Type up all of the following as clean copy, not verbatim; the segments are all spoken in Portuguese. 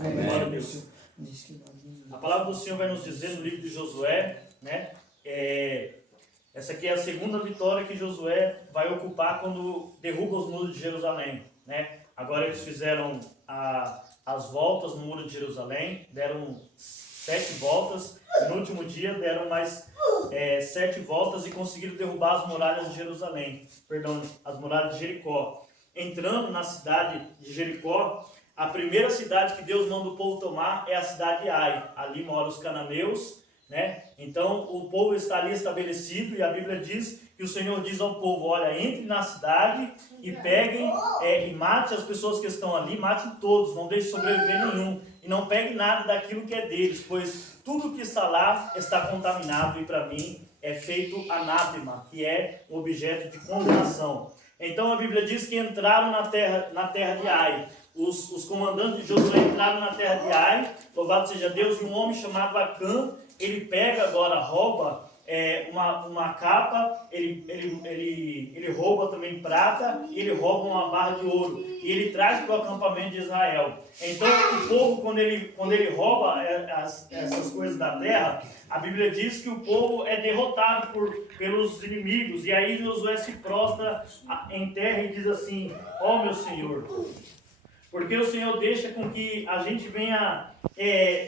Glória a Deus. A palavra do Senhor vai nos dizer no livro de Josué, né? Essa aqui é a segunda vitória que Josué vai ocupar quando derruba os muros de Jerusalém, né? Agora eles fizeram as voltas no muro de Jerusalém, deram 7 voltas, e no último dia deram mais 7 voltas e conseguiram derrubar as muralhas de Jerusalém, perdão, as muralhas de Jericó. Entrando na cidade de Jericó, a primeira cidade que Deus manda o povo tomar é a cidade de Ai. Ali moram os cananeus, né? Então o povo está ali estabelecido e a Bíblia diz que o Senhor diz ao povo: olha, entre na cidade e peguem e mate as pessoas que estão ali, matem todos, não deixe sobreviver nenhum, e não pegue nada daquilo que é deles, pois tudo que está lá está contaminado, e para mim é feito anátema, que é um objeto de condenação. Então a Bíblia diz que entraram na terra de Ai. Os comandantes de Josué entraram na terra de Ai, louvado seja Deus, e um homem chamado Acã, ele pega agora, rouba uma capa, ele rouba também prata, e ele rouba uma barra de ouro, e ele traz para o acampamento de Israel. Então o povo, quando ele rouba essas coisas da terra, a Bíblia diz que o povo é derrotado pelos inimigos, e aí Josué se prostra em terra e diz assim: ó meu Senhor, porque o Senhor deixa com que a gente venha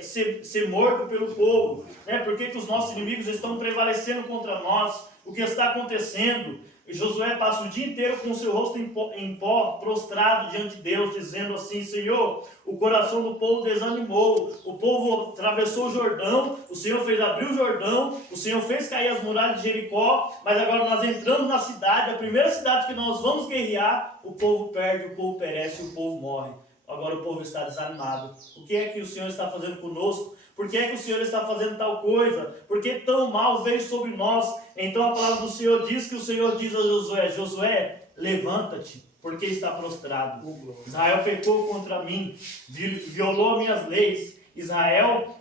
ser morto pelo povo, né? Porque que os nossos inimigos estão prevalecendo contra nós? O que está acontecendo? E Josué passa o dia inteiro com o seu rosto em pó, prostrado diante de Deus, dizendo assim: Senhor, o coração do povo desanimou, o povo atravessou o Jordão, o Senhor fez abrir o Jordão, o Senhor fez cair as muralhas de Jericó, mas agora nós entramos na cidade, a primeira cidade que nós vamos guerrear, o povo perde, o povo perece, o povo morre. Agora o povo está desanimado. O que é que o Senhor está fazendo conosco? Por que é que o Senhor está fazendo tal coisa? Por que tão mal veio sobre nós? Então a palavra do Senhor diz que o Senhor diz a Josué: Josué, levanta-te, porque está prostrado. Israel pecou contra mim, violou minhas leis. Israel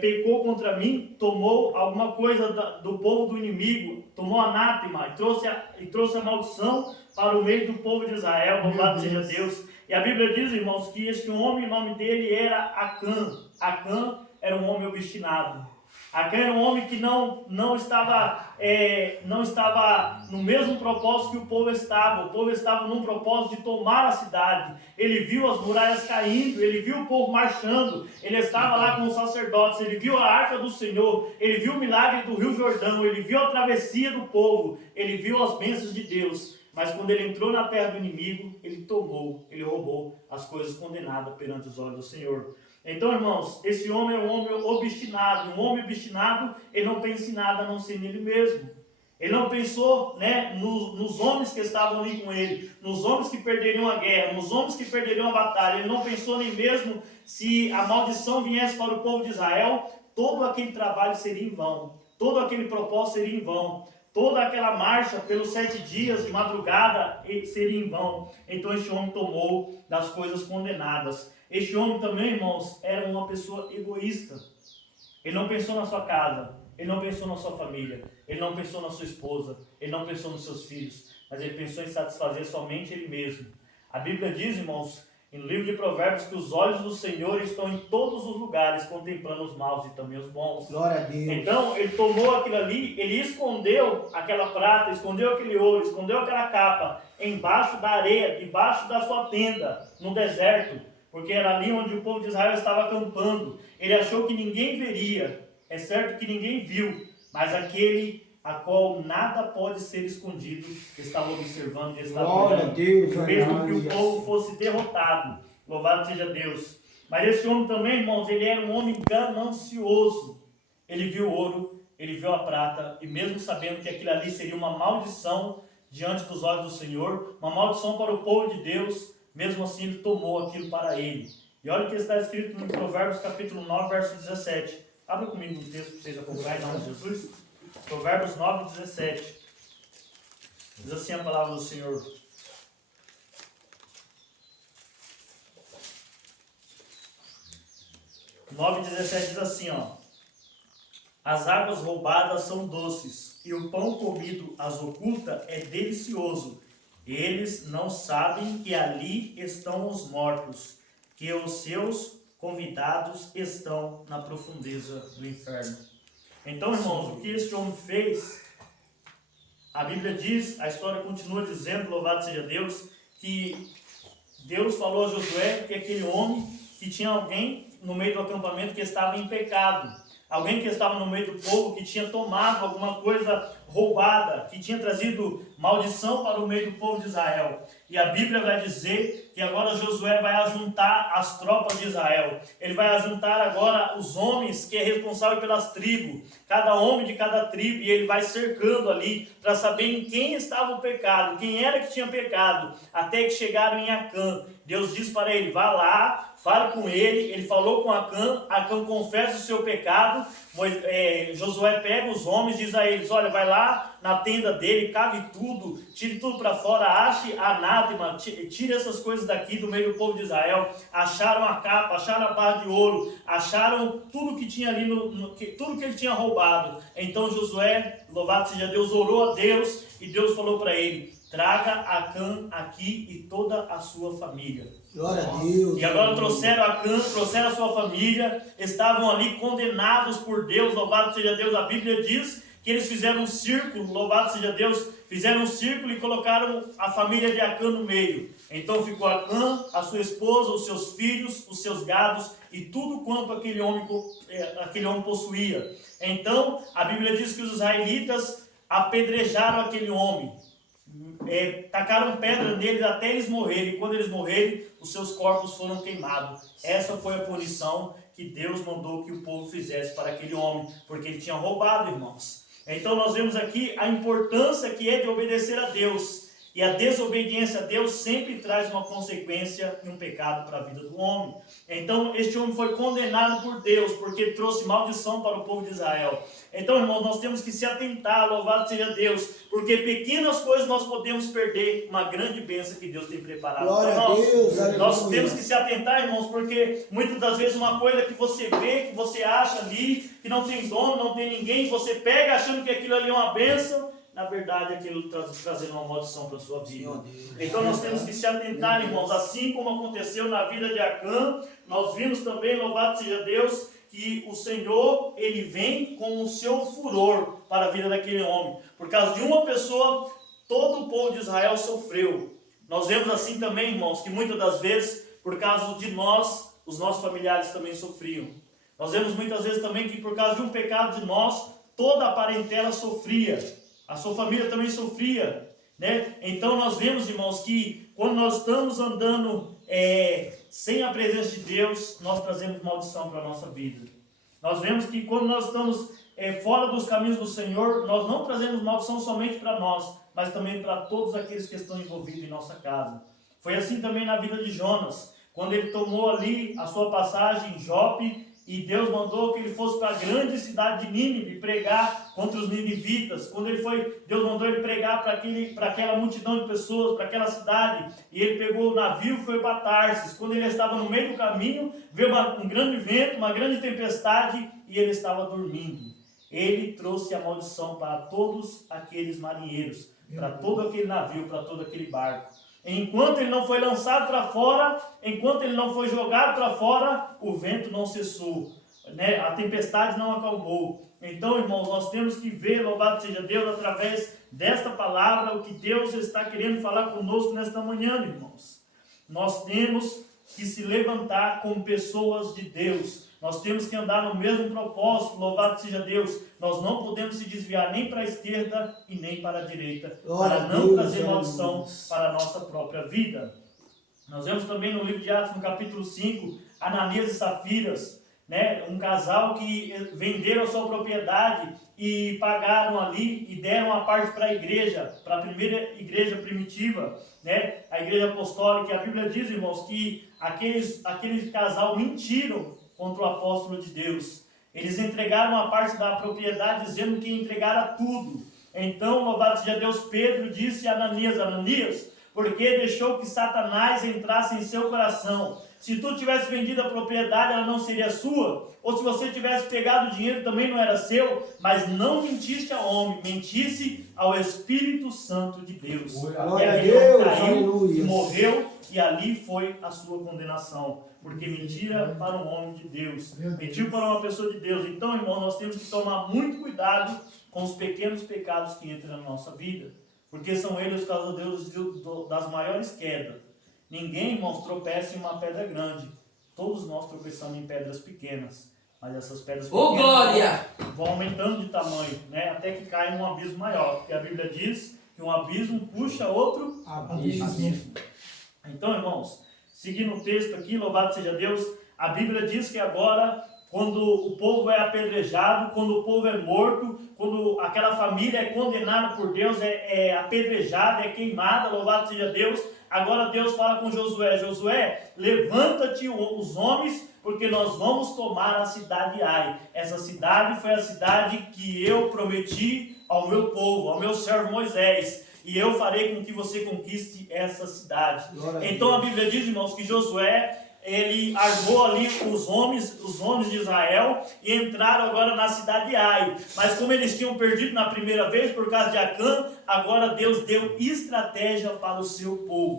pecou contra mim, tomou alguma coisa do povo do inimigo, tomou anátema e trouxe a maldição para o meio do povo de Israel. Louvado seja Deus. E a Bíblia diz, irmãos, que este homem, o nome dele era Acã. Acã era um homem obstinado. Acã era um homem que não estava no mesmo propósito que o povo estava. O povo estava num propósito de tomar a cidade. Ele viu as muralhas caindo, ele viu o povo marchando, ele estava lá com os sacerdotes, ele viu a arca do Senhor, ele viu o milagre do Rio Jordão, ele viu a travessia do povo, ele viu as bênçãos de Deus. Mas quando ele entrou na terra do inimigo, ele roubou as coisas condenadas perante os olhos do Senhor. Então, irmãos, esse homem é um homem obstinado. Um homem obstinado, ele não pensa em nada a não ser nele mesmo. Ele não pensou, né, nos homens que estavam ali com ele, nos homens que perderiam a guerra, nos homens que perderiam a batalha. Ele não pensou nem mesmo se a maldição viesse para o povo de Israel, todo aquele trabalho seria em vão, todo aquele propósito seria em vão. Toda aquela marcha pelos 7 dias de madrugada seria em vão. Então este homem tomou das coisas condenadas. Este homem também, irmãos, era uma pessoa egoísta. Ele não pensou na sua casa, ele não pensou na sua família, ele não pensou na sua esposa, ele não pensou nos seus filhos, mas ele pensou em satisfazer somente ele mesmo. A Bíblia diz, irmãos, no livro de Provérbios, que os olhos do Senhor estão em todos os lugares, contemplando os maus e também os bons. Glória a Deus. Então, ele tomou aquilo ali, ele escondeu aquela prata, escondeu aquele ouro, escondeu aquela capa, embaixo da areia, debaixo da sua tenda, no deserto, porque era ali onde o povo de Israel estava acampando. Ele achou que ninguém veria, é certo que ninguém viu, mas aquele a qual nada pode ser escondido, estava observando e estava olhando. Fez com que o povo fosse derrotado. Louvado seja Deus. Mas esse homem também, irmãos, ele era um homem ganancioso. Ele viu o ouro, ele viu a prata, e mesmo sabendo que aquilo ali seria uma maldição diante dos olhos do Senhor, uma maldição para o povo de Deus, mesmo assim ele tomou aquilo para ele. E olha o que está escrito no Provérbios capítulo 9, verso 17. Abra comigo um texto para vocês acompanharem em nome de Jesus. Provérbios 9, 17. Diz assim a palavra do Senhor: 9,17 diz assim, ó: as águas roubadas são doces, e o pão comido às ocultas é delicioso. Eles não sabem que ali estão os mortos, que os seus convidados estão na profundeza do inferno. Então, irmãos, o que este homem fez, a Bíblia diz, a história continua dizendo, louvado seja Deus, que Deus falou a Josué que aquele homem, que tinha alguém no meio do acampamento que estava em pecado, alguém que estava no meio do povo, que tinha tomado alguma coisa roubada, que tinha trazido maldição para o meio do povo de Israel. E a Bíblia vai dizer que agora Josué vai ajuntar as tropas de Israel. Ele vai ajuntar agora os homens que é responsável pelas tribos, cada homem de cada tribo, e ele vai cercando ali para saber em quem estava o pecado, quem era que tinha pecado, até que chegaram em Acã. Deus diz para ele, vá lá, fale com ele. Ele falou com Acã, Acã confessa o seu pecado. Josué pega os homens e diz a eles, olha, vai lá na tenda dele, cave tudo, tire tudo para fora, ache anátema, tire essas coisas daqui do meio do povo de Israel. Acharam a capa, acharam a barra de ouro, acharam tudo que tinha ali, tudo que ele tinha roubado. Então Josué, louvado seja Deus, orou a Deus e Deus falou para ele, traga Acã aqui e toda a sua família. Glória a Deus. E agora trouxeram Acã, trouxeram a sua família, estavam ali condenados por Deus, louvado seja Deus. A Bíblia diz que eles fizeram um círculo, louvado seja Deus, fizeram um círculo e colocaram a família de Acã no meio. Então ficou Acã, a sua esposa, os seus filhos, os seus gados e tudo quanto aquele homem possuía. Então a Bíblia diz que os israelitas apedrejaram aquele homem. Tacaram pedra neles até eles morrerem, e quando eles morrerem, os seus corpos foram queimados. Essa foi a punição que Deus mandou que o povo fizesse para aquele homem, porque ele tinha roubado, irmãos. Então nós vemos aqui a importância que é de obedecer a Deus, e a desobediência a Deus sempre traz uma consequência e um pecado para a vida do homem. Então este homem foi condenado por Deus, porque trouxe maldição para o povo de Israel. Então, irmãos, nós temos que se atentar, louvado seja Deus, porque pequenas coisas nós podemos perder uma grande bênção que Deus tem preparado Glória para nós. a Deus, Nós temos que se atentar, irmãos, porque muitas das vezes uma coisa que você vê, que você acha ali, que não tem dono, não tem ninguém, você pega achando que aquilo ali é uma bênção, na verdade aquilo trazendo uma maldição para a sua vida. Então nós temos que se atentar, irmãos, assim como aconteceu na vida de Acã, nós vimos também, louvado seja Deus, que o Senhor, ele vem com o seu furor para a vida daquele homem. Por causa de uma pessoa, todo o povo de Israel sofreu. Nós vemos assim também, irmãos, que muitas das vezes, por causa de nós, os nossos familiares também sofriam. Nós vemos muitas vezes também que por causa de um pecado de nós, toda a parentela sofria. A sua família também sofria, né? Então nós vemos, irmãos, que quando nós estamos andando sem a presença de Deus, nós trazemos maldição para a nossa vida. Nós vemos que quando nós estamos fora dos caminhos do Senhor, nós não trazemos maldição somente para nós, mas também para todos aqueles que estão envolvidos em nossa casa. Foi assim também na vida de Jonas, quando ele tomou ali a sua passagem em Jope, e Deus mandou que ele fosse para a grande cidade de Nínive pregar contra os ninivitas. Quando ele foi, Deus mandou ele pregar para aquela multidão de pessoas, para aquela cidade. E ele pegou o navio e foi para Tarsis. Quando ele estava no meio do caminho, veio um grande vento, uma grande tempestade, e ele estava dormindo. Ele trouxe a maldição para todos aqueles marinheiros, para todo aquele navio, para todo aquele barco. Enquanto ele não foi lançado para fora, enquanto ele não foi jogado para fora, o vento não cessou, né? A tempestade não acalmou. Então, irmãos, nós temos que ver, louvado seja Deus, através desta palavra, o que Deus está querendo falar conosco nesta manhã, irmãos. Nós temos que se levantar como pessoas de Deus. Nós temos que andar no mesmo propósito, louvado seja Deus. Nós não podemos se desviar nem para a esquerda e nem para a direita, para não trazer maldição para a nossa própria vida. Nós vemos também no livro de Atos, no capítulo 5, Ananias e Safiras, né? Um casal que venderam a sua propriedade e pagaram ali e deram a parte para a igreja, para a primeira igreja primitiva, né? A igreja apostólica. E a Bíblia diz, irmãos, que aquele casal mentiram contra o apóstolo de Deus. Eles entregaram uma parte da propriedade dizendo que entregaram tudo. Então, louvado seja Deus, Pedro disse a Ananias, Ananias, porque deixou que Satanás entrasse em seu coração Se tu tivesse vendido a propriedade, ela não seria sua. Ou se você tivesse pegado o dinheiro, também não era seu. Mas não mentiste ao homem, mentisse ao Espírito Santo de Deus. Glória a Deus, caiu, aleluia. morreu, e ali foi a sua condenação. Porque mentira para um homem de Deus, mentiu para uma pessoa de Deus. Então, irmão, nós temos que tomar muito cuidado com os pequenos pecados que entram na nossa vida. Porque são eles os causadores das maiores quedas. Ninguém, irmãos, tropeça em uma pedra grande. Todos nós tropeçamos em pedras pequenas. Mas essas pedras pequenas vão aumentando de tamanho, né? Até que caem num abismo maior. Porque a Bíblia diz que um abismo puxa outro abismo. Então, irmãos, seguindo o texto aqui, louvado seja Deus, a Bíblia diz que agora, quando o povo é apedrejado, quando o povo é morto, quando aquela família é condenada por Deus, é apedrejada, é queimada, louvado seja Deus, agora Deus fala com Josué: Josué, levanta-te os homens, porque nós vamos tomar a cidade Ai. Essa cidade foi a cidade que eu prometi ao meu povo, ao meu servo Moisés. E eu farei com que você conquiste essa cidade. Então a Bíblia diz, irmãos, que Josué, ele armou ali os homens de Israel e entraram agora na cidade de Ai. Mas como eles tinham perdido na primeira vez por causa de Acã, agora Deus deu estratégia para o seu povo.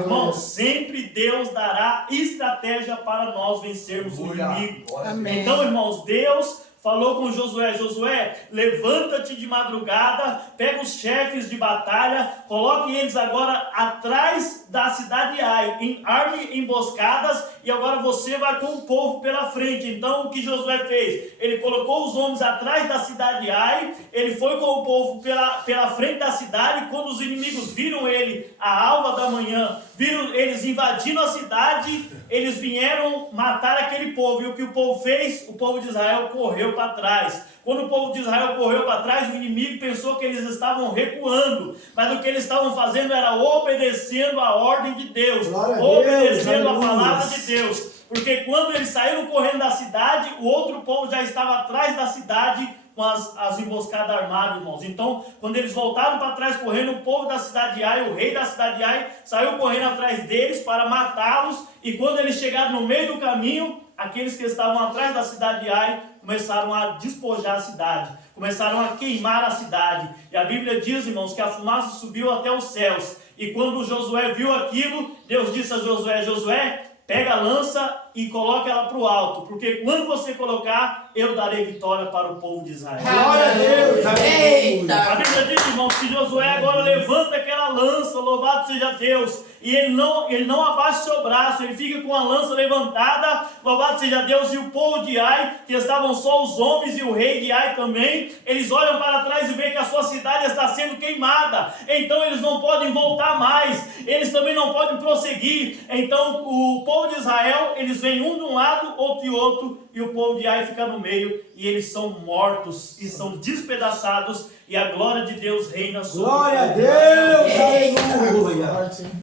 Irmãos, sempre Deus dará estratégia para nós vencermos o inimigo. Então, irmãos, Deus falou com Josué: Josué, levanta-te de madrugada, pega os chefes de batalha, coloque eles agora atrás da cidade de Ai, arme emboscadas, e agora você vai com o povo pela frente. Então o que Josué fez? Ele colocou os homens atrás da cidade de Ai, ele foi com o povo pela frente da cidade. Quando os inimigos viram ele à alva da manhã, viram eles invadindo a cidade, eles vieram matar aquele povo. E o que o povo fez? O povo de Israel correu para trás. Quando o povo de Israel correu para trás, o inimigo pensou que eles estavam recuando, mas o que eles estavam fazendo era obedecendo a ordem de Deus, obedecendo a palavra de Deus. Porque quando eles saíram correndo da cidade, o outro povo já estava atrás da cidade com as emboscadas armadas, irmãos. Então, quando eles voltaram para trás correndo, o povo da cidade de Ai, o rei da cidade de Ai, saiu correndo atrás deles para matá-los. E quando eles chegaram no meio do caminho, aqueles que estavam atrás da cidade de Ai começaram a despojar a cidade, começaram a queimar a cidade. E a Bíblia diz, irmãos, que a fumaça subiu até os céus. E quando Josué viu aquilo, Deus disse a Josué: Josué, pega a lança e coloca ela para o alto, porque quando você colocar, eu darei vitória para o povo de Israel. Glória a Deus! Eita! A Bíblia diz, irmãos, que Josué agora levanta aquela lança, louvado seja Deus, e ele não abaixa o seu braço, ele fica com a lança levantada, louvado seja Deus. E o povo de Ai, que estavam só os homens e o rei de Ai também, eles olham para trás e veem que a sua cidade está sendo queimada, então eles não podem voltar mais, eles também não podem prosseguir. Então o povo de Israel, eles vêm um de um lado, outro de outro, e o povo de Ai fica no meio, e eles são mortos e são despedaçados, e a glória de Deus reina sobre Glória a o povo. Deus! Aleluia!